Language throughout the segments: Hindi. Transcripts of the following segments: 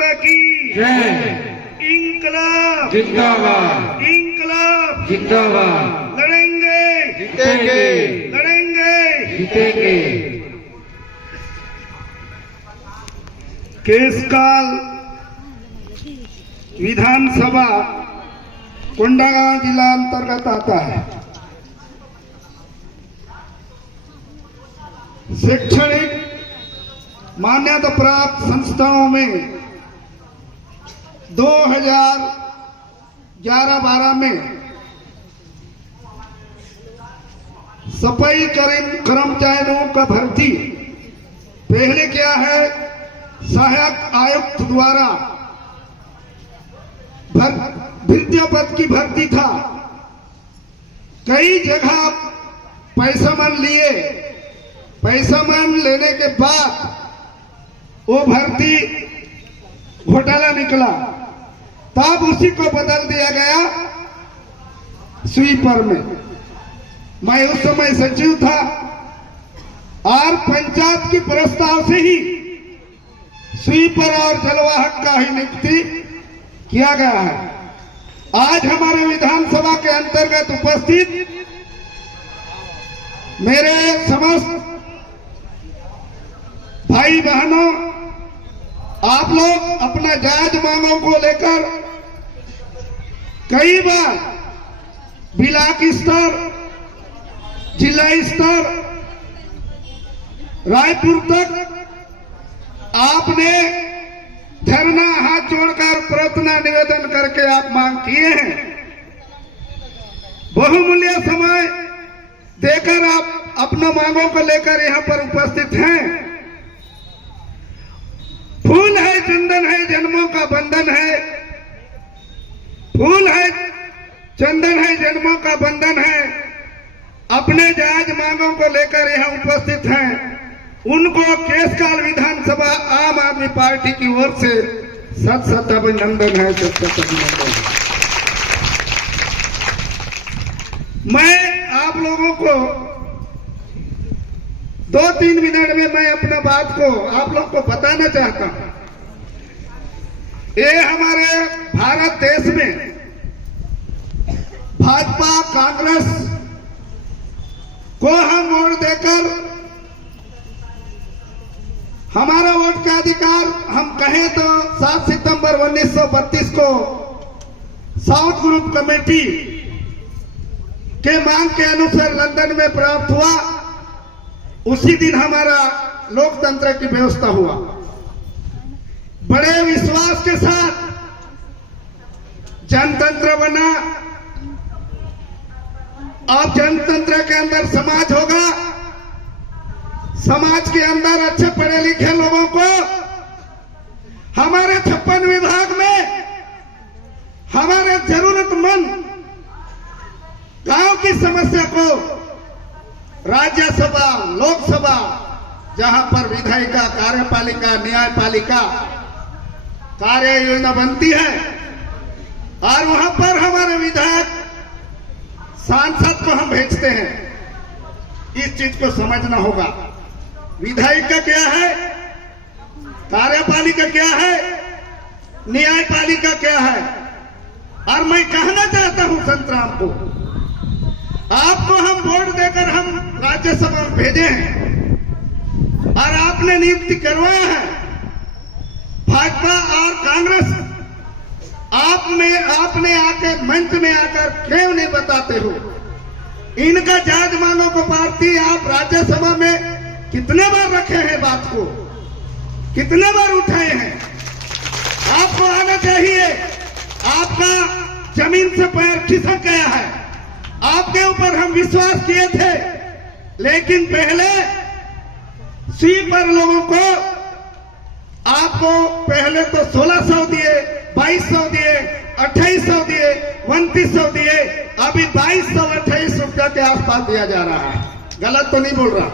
माता की जय। इंकलाब जिंदाबाद, इंकलाब जिंदाबाद। लड़ेंगे जीतेंगे, लड़ेंगे। जीतेंगे। केसकाल विधानसभा कोंडागांव जिला अंतर्गत आता है। शैक्षणिक मान्यता प्राप्त संस्थाओं में 2011-12 में सफाई कर्मचारियों का भर्ती पहले क्या है, सहायक आयुक्त द्वारा भृत्य पद की भर्ती था। कई जगह पैसा मान लिए, पैसा मान लेने के बाद वो भर्ती घोटाला निकला, तब उसी को बदल दिया गया स्वीपर में। मैं उस समय सचिव था और पंचायत की प्रस्ताव से ही स्वीपर और जलवाहक का ही नियुक्ति किया गया है। आज हमारे विधानसभा के अंतर्गत उपस्थित मेरे समस्त भाई बहनों, आप लोग अपना जायज मांगों को लेकर कई बार ब्लॉक स्तर, जिला स्तर, रायपुर तक आपने धरना, हाथ जोड़कर प्रार्थना निवेदन करके आप मांग किए हैं। बहुमूल्य समय देकर आप अपना मांगों को लेकर यहां पर उपस्थित हैं। फूल है, चंदन है, जन्मों का बंधन है। फूल है, चंदन है, जन्मों का बंधन है। अपने जायज मांगों को लेकर यहां उपस्थित हैं। उनको केसकाल विधानसभा आम आदमी पार्टी की ओर से सत अभिनंदन है, सत अभिनंदन। मैं आप लोगों को 2-3 मिनट में मैं अपना बात को आप लोग को बताना चाहता हूं। ये हमारे भारत देश में भाजपा कांग्रेस को हम वोट देकर हमारा वोट का अधिकार, हम कहें तो 7 सितंबर 1932 को साउथ ग्रुप कमेटी के मांग के अनुसार लंदन में प्राप्त हुआ। उसी दिन हमारा लोकतंत्र की व्यवस्था हुआ। बड़े विश्वास के साथ जनतंत्र बना। अब जनतंत्र के अंदर समाज होगा। समाज के अंदर अच्छे पढ़े लिखे लोगों को हमारे 56 विभाग में हमारे जरूरतमंद गांव की समस्या को राज्यसभा, लोकसभा, जहां पर विधायिका, कार्यपालिका, न्यायपालिका कार्य योजना बनती है और वहां पर हमारे विधायक, सांसद को हम भेजते हैं। इस चीज को समझना होगा। विधायिका क्या है, कार्यपालिका क्या है, न्यायपालिका क्या है। और मैं कहना चाहता हूं संतराम को, आपको हम वोट देकर हम राज्यसभा में भेजे हैं और आपने नियुक्ति करवाया है। भाजपा और कांग्रेस आपने आकर मंच में आकर क्यों नहीं बताते हो? इनका जायज मांगों को पार्टी आप राज्यसभा में कितने बार रखे हैं, बात को कितने बार उठाए हैं? आपको आना चाहिए। आपका जमीन से पैर खिसक गया है। आपके ऊपर हम विश्वास किए थे, लेकिन पहले स्वीपर लोगों को आपको पहले तो 1600 दिए, 2200 दिए, 2800 दिए, 2900 दिए, अभी 2228 रुपया के आसपास दिया जा रहा है। गलत तो नहीं बोल रहा।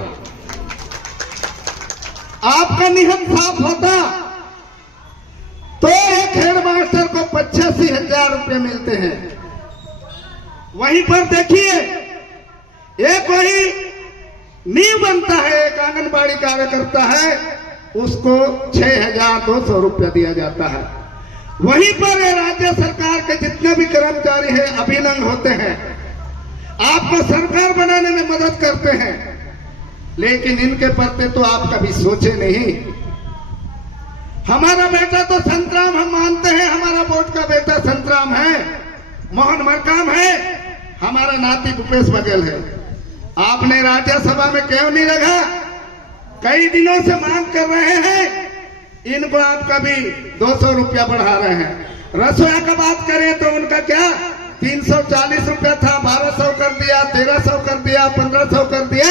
आपका नियम साफ होता तो एक हेडमास्टर को 85,000 रुपये मिलते हैं। वहीं पर देखिए, एक वही नींव बनता है, एक आंगनबाड़ी कार्यकर्ता है, उसको 6,200 रुपया दिया जाता है। वहीं पर ये राज्य सरकार के जितने भी कर्मचारी हैं अभिनंग होते हैं, आपको सरकार बनाने में मदद करते हैं, लेकिन इनके प्रति तो आप कभी सोचे नहीं। हमारा बेटा तो संतराम हम मानते हैं, हमारा वोट का बेटा संतराम है, मोहन मरकाम है, हमारा नाती भूपेश बघेल है। आपने राज्यसभा में क्यों नहीं रखा? कई दिनों से मांग कर रहे हैं, इनको आप कभी 200 रुपया बढ़ा रहे हैं। रसोया का बात करें तो उनका क्या 340 रुपया था, 1200 कर दिया, 1300 कर दिया, 1500 कर दिया,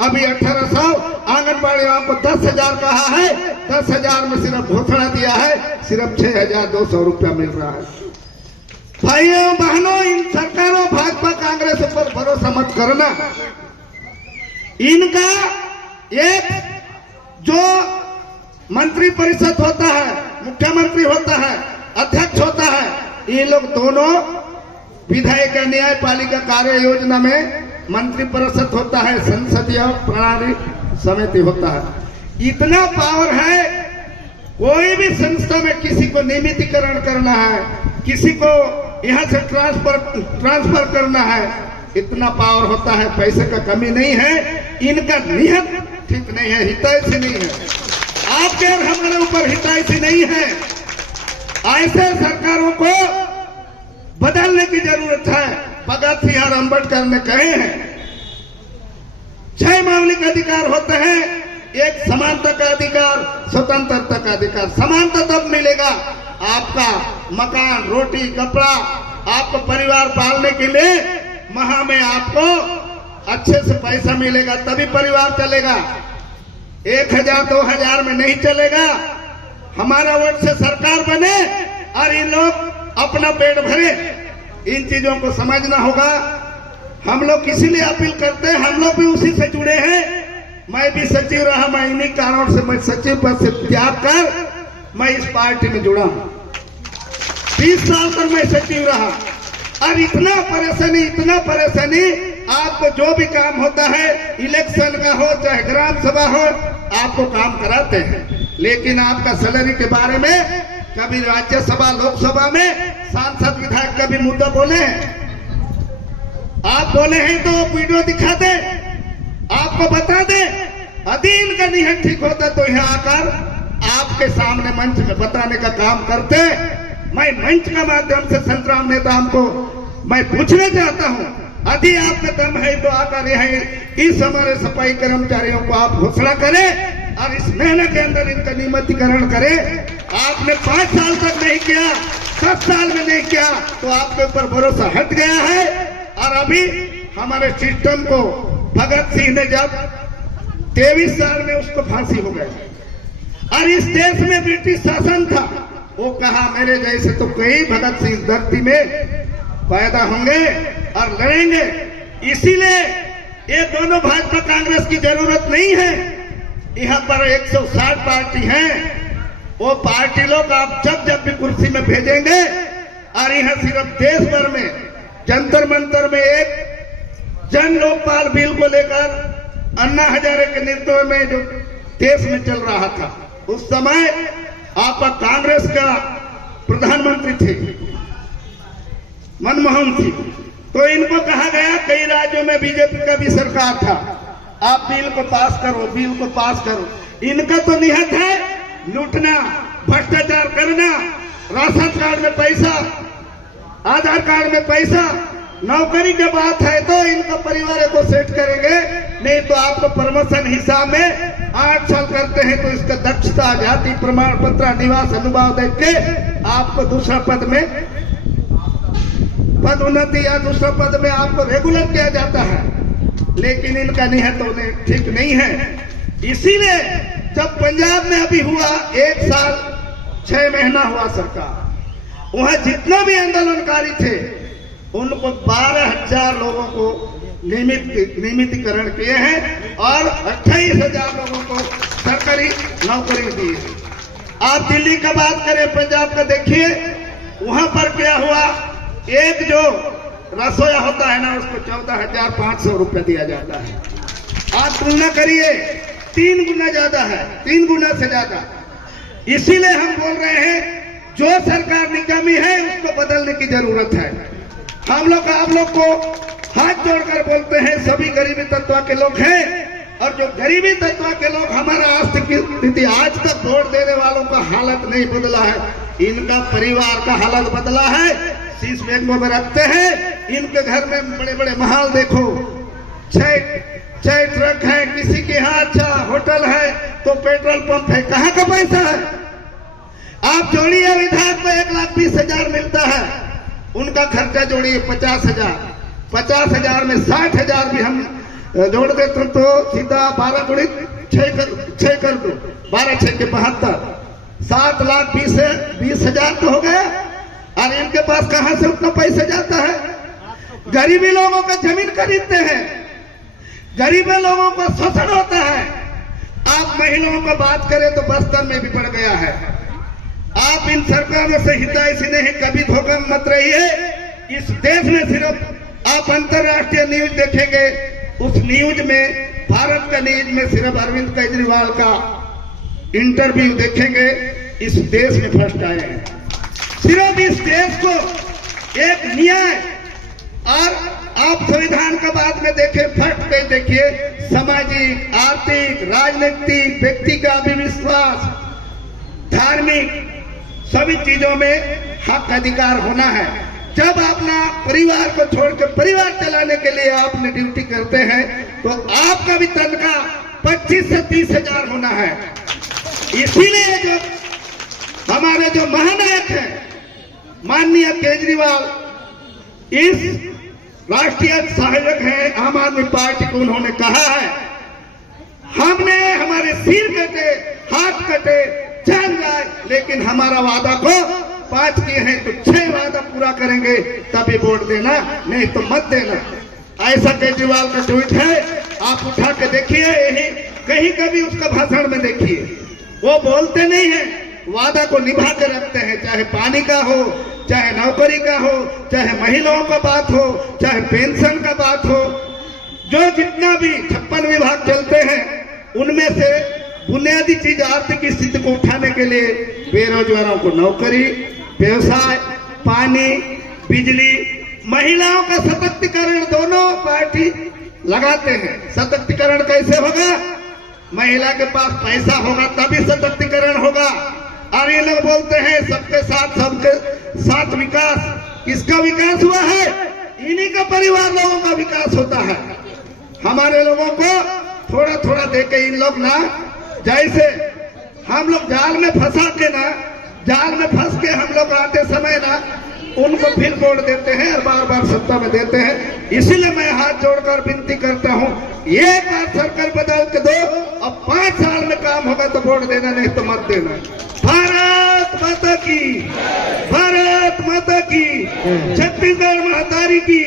अभी 1800। आंगनबाड़ियों को 10,000 कहा है, 10,000 में सिर्फ घोषणा दिया है, सिर्फ 6,200 रुपया मिल रहा है। भाइयों बहनों, इन सरकारों भाजपा कांग्रेस पर भरोसा मत करना। इनका एक जो मंत्री परिषद होता है, मुख्यमंत्री होता है, अध्यक्ष होता है, ये लोग दोनों विधायिका न्यायपालिका कार्य योजना में मंत्री परिषद होता है, संसदीय प्रणाली समिति होता है। इतना पावर है, कोई भी संस्था में किसी को नियमितीकरण करना है, किसी को यहां से ट्रांसफर करना है, इतना पावर होता है। पैसे का कमी नहीं है, इनका नियत ठीक नहीं है, हितैषी नहीं है, आपके और हमारे ऊपर हितैषी नहीं है। ऐसे सरकारों को बदलने की जरूरत है। भगत सिंह और अम्बेडकर ने कहे हैं 6 मौलिक अधिकार होते हैं, एक समानता का अधिकार, स्वतंत्रता का अधिकार। समानता तब मिलेगा आपका मकान, रोटी, कपड़ा, आपको परिवार पालने के लिए माह में आपको अच्छे से पैसा मिलेगा, तभी परिवार चलेगा। 1,000 2,000 में नहीं चलेगा। हमारा वोट से सरकार बने और इन लोग अपना पेट भरे, इन चीजों को समझना होगा। हम लोग इसीलिए अपील करते हैं, हम लोग भी उसी से जुड़े हैं। मैं भी सचिव रहा, मैं इन्हीं कारणों से मैं सचिव पद से त्याग कर मैं इस पार्टी में जुड़ा हूं। 20 साल तक मैं सचिव रहा और इतना परेशानी आपको जो भी काम होता है, इलेक्शन का हो चाहे ग्राम सभा हो, आपको काम कराते हैं, लेकिन आपका सैलरी के बारे में कभी राज्यसभा लोकसभा में सांसद विधायक का भी मुद्दा बोले हैं। आप बोले हैं तो वीडियो दिखा दे, आपको बता दे। यदि इनका नियत ठीक होता तो यहाँ आकर आपके सामने मंच में बताने का काम करते। मैं मंच का माध्यम से संतराम नेताओं को मैं पूछना चाहता हूँ, यदि आपका दम है तो आकर यहाँ इस हमारे सफाई कर्मचारियों को आप घोषणा करें और इस महीने के अंदर इनका नियमितीकरण करें। आपने 5 साल तक नहीं किया, 10 साल में नहीं किया, तो आपके ऊपर भरोसा हट गया है। और अभी हमारे सिस्टम को भगत सिंह ने जब 23 साल में उसको फांसी हो गई और इस देश में ब्रिटिश शासन था, वो कहा मेरे जैसे तो कई भगत सिंह धरती में पैदा होंगे और लड़ेंगे। इसीलिए ये दोनों भाजपा कांग्रेस की जरूरत नहीं है। यहाँ पर 160 पार्टी हैं, वो पार्टी लोग आप जब भी कुर्सी में भेजेंगे और यहाँ सिर्फ देश भर में जंतर मंतर में एक जन लोकपाल बिल को लेकर अन्ना हजारे के नेतृत्व में जो देश में चल रहा था, उस समय आपका कांग्रेस का प्रधानमंत्री थे मनमोहन सिंह, तो इनको कहा गया, कई राज्यों में बीजेपी का भी सरकार था, आप बिल को पास करो, बिल को पास करो। इनका तो नियत है लूटना, भ्रष्टाचार करना, राशन कार्ड में पैसा, आधार कार्ड में पैसा। नौकरी की बात है तो इनका परिवार को सेट करेंगे, नहीं तो आपको प्रमोशन हिसाब में 8 साल करते हैं तो इसका दक्षता, जाति प्रमाण पत्र, निवास अनुभव देख के आपको दूसरा पद में पदोन्नति या दूसरा पद में आपको रेगुलर किया जाता है, लेकिन इनका नियत होने ठीक नहीं है। इसीलिए जब पंजाब में अभी हुआ 1 साल 6 महीना हुआ सरकार, वहां जितना भी आंदोलनकारी थे उनको 12,000 लोगों को नियमितीकरण किए हैं और 28,000 लोगों को सरकारी नौकरी दी है। आप दिल्ली का बात करें, पंजाब का देखिए, वहां पर क्या हुआ, एक जो रसोया होता है ना, उसको 14,500 रुपया दिया जाता है। आप तुलना करिए, 3 गुना ज्यादा है, 3 गुना से ज्यादा। इसीलिए हम बोल रहे हैं जो सरकार निकामी है उसको बदलने की जरूरत है। हम लोग आप लोग को हाथ जोड़कर बोलते हैं, सभी गरीबी तत्व के लोग हैं, और जो गरीबी तत्व के लोग हमारा स्थिति आज तक वोट देने वालों का हालत नहीं बदला है, इनका परिवार का हालत बदला है। शीश बैंकों में रखते हैं, इनके घर में बड़े बड़े महल देखो, 6 ट्रक है, किसी के यहाँ अच्छा होटल है तो पेट्रोल पंप है, कहाँ का पैसा है? आप जोड़िए, विधायक को 1,20,000 मिलता है, उनका खर्चा जोड़िए 50,000, 50,000 में 60,000 भी हम जोड़ देते तो सीधा 12 गुणित 6 कर दो, 12 6 के 72, 7,20,000 तो हो गया। और इनके पास कहां से उतना पैसा जाता है? गरीबी लोगों का जमीन खरीदते हैं, गरीबी लोगों का शोषण होता है। आप महिलाओं का बात करें तो बस्तर में भी बढ़ गया है। आप इन सरकारों से हितैषी नहीं, कभी धोखा मत रहिए। इस देश में सिर्फ आप अंतर्राष्ट्रीय न्यूज देखेंगे, उस न्यूज में, भारत का न्यूज में सिर्फ अरविंद केजरीवाल का इंटरव्यू देखेंगे, इस देश में फर्स्ट आए हैं। सिर्फ इस देश को एक न्याय, और आप संविधान का बाद में देखें, फर्स्ट पे देखिए, सामाजिक, आर्थिक, राजनीतिक, व्यक्ति का अभिविश्वास, धार्मिक, सभी चीजों में हक अधिकार होना है। जब अपना परिवार को छोड़कर परिवार चलाने के लिए आपने ड्यूटी करते हैं तो आपका भी तनख्वाह 25 से 30,000 होना है। इसीलिए जो हमारे जो महानायक हैं माननीय केजरीवाल, इस राष्ट्रीय सहायक हैं आम आदमी पार्टी को, उन्होंने कहा है हमने हमारे सिर कटे, हाथ कटे, जान जाए, लेकिन हमारा वादा को 5 किए हैं तो 6 वादा पूरा करेंगे, तभी वोट देना, नहीं तो मत देना। ऐसा केजरीवाल का ट्वीट है, आप उठा के देखिए, यही कहीं कभी उसका भाषण में देखिए। वो बोलते नहीं है, वादा को निभा के रखते हैं, चाहे पानी का हो, चाहे नौकरी का हो, चाहे महिलाओं का बात हो, चाहे पेंशन का बात हो, जो जितना भी 56 विभाग चलते हैं उनमें से बुनियादी चीज आर्थिक स्थिति को उठाने के लिए बेरोजगारों को नौकरी, व्यवसाय, पानी, बिजली, महिलाओं का सशक्तिकरण, दोनों पार्टी लगाते हैं। सशक्तिकरण कैसे होगा? महिला के पास पैसा होगा तभी सशक्तिकरण होगा। और ये लोग बोलते हैं सबके साथ विकास, किसका विकास हुआ है? इन्हीं का परिवार लोगों का विकास होता है। हमारे लोगों को थोड़ा थोड़ा देके इन लोग ना, जैसे हम लोग जाल में फंसा के ना, जाल में फंस के हम लोग आते समय ना उनको फिर वोट देते हैं और बार बार सत्ता में देते हैं। इसीलिए मैं हाथ जोड़कर विनती करता हूं, एक बार सरकार बदल के दो, अब 5 साल में काम होगा तो वोट देना, नहीं तो मत देना। भारत माता की, भारत माता की, छत्तीसगढ़ महातारी की।